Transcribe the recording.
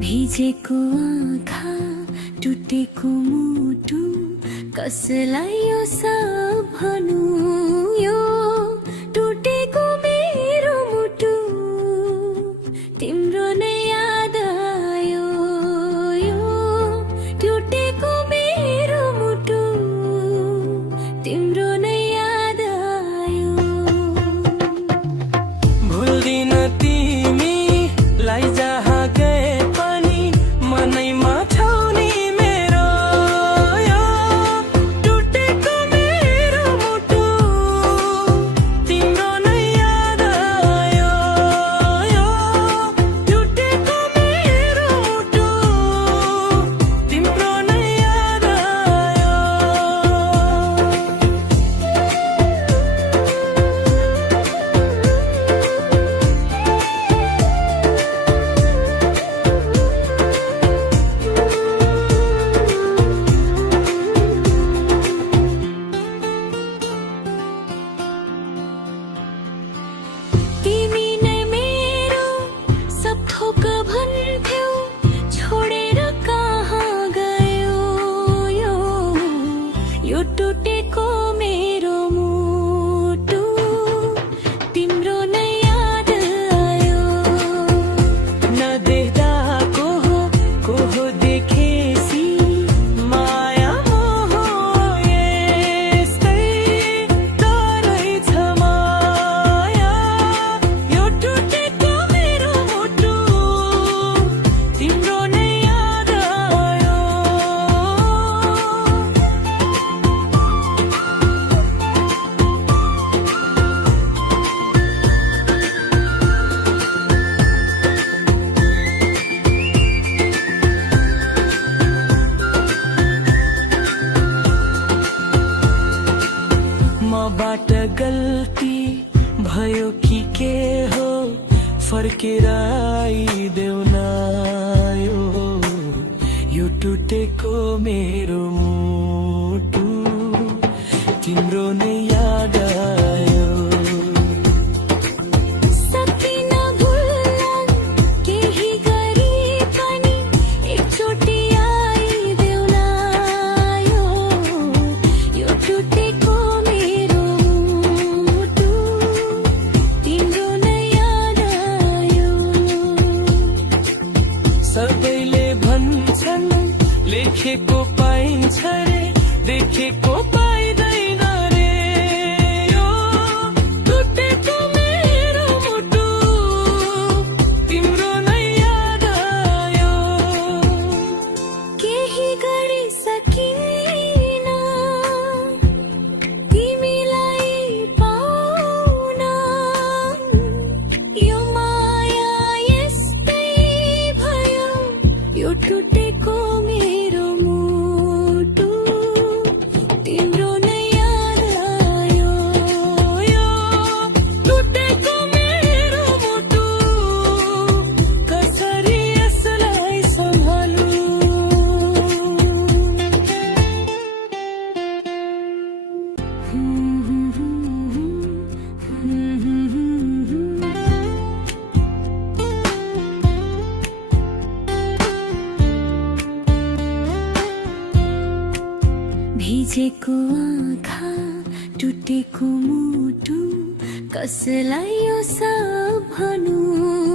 भिजेको आँखा टुटेको मुटु कसलाई यो सब भनौँ यो टुटेको मेरो मुटु तिम्रो नै याद आयो यो टुटेको मेरो मुटु तिम्रो नै याद आयो भुल्दिन तिमीलाई जहाँ गए पनि मनैमा छाउने मेरो यो टुटेको मेरो मुटु तिम्रो नै याद आयो यो टुटेको मेरो मुटु तिम्रो नै याद आयो तिमी नै मेरो सब थोक भन्थ्यौ छोडेर कहाँ गयो यो टुटेको मेरो मुटु तिम्रो नै याद आयो नदेख्दा को हो देखेसी माया मोह यस्तै रहेछ माया यो टुटेको मेरो मुटु तिम्रो नै याद आयो मबाट गल्ती भयो कि के हो फर्केर आइदेऊ न यो टुटेको मेरो मुटु तिम्रो नै याद आयो सकिन भुल्न केही गरी पनि एकचोटि आइदेऊ न यो टुटेको मेरो मुटु तिम्रो नै याद आयो सबैले भन्छन् लेखेको पाइन्छ रे देखेको पाइँदैन रे यो टुटेको मेरो मुटु तिम्रो नै याद आयो केही गरी सकिन तिमीलाई पाउन यो माया यस्तै भयो यो टुटेको मेरो मुटु तिम्रो नै याद आयो यो टुटेको मेरो मुटु कसरी यसलाई सम्हालु भिजेको आँखा टुटेको मुटु कसलाई यो सब भनौँ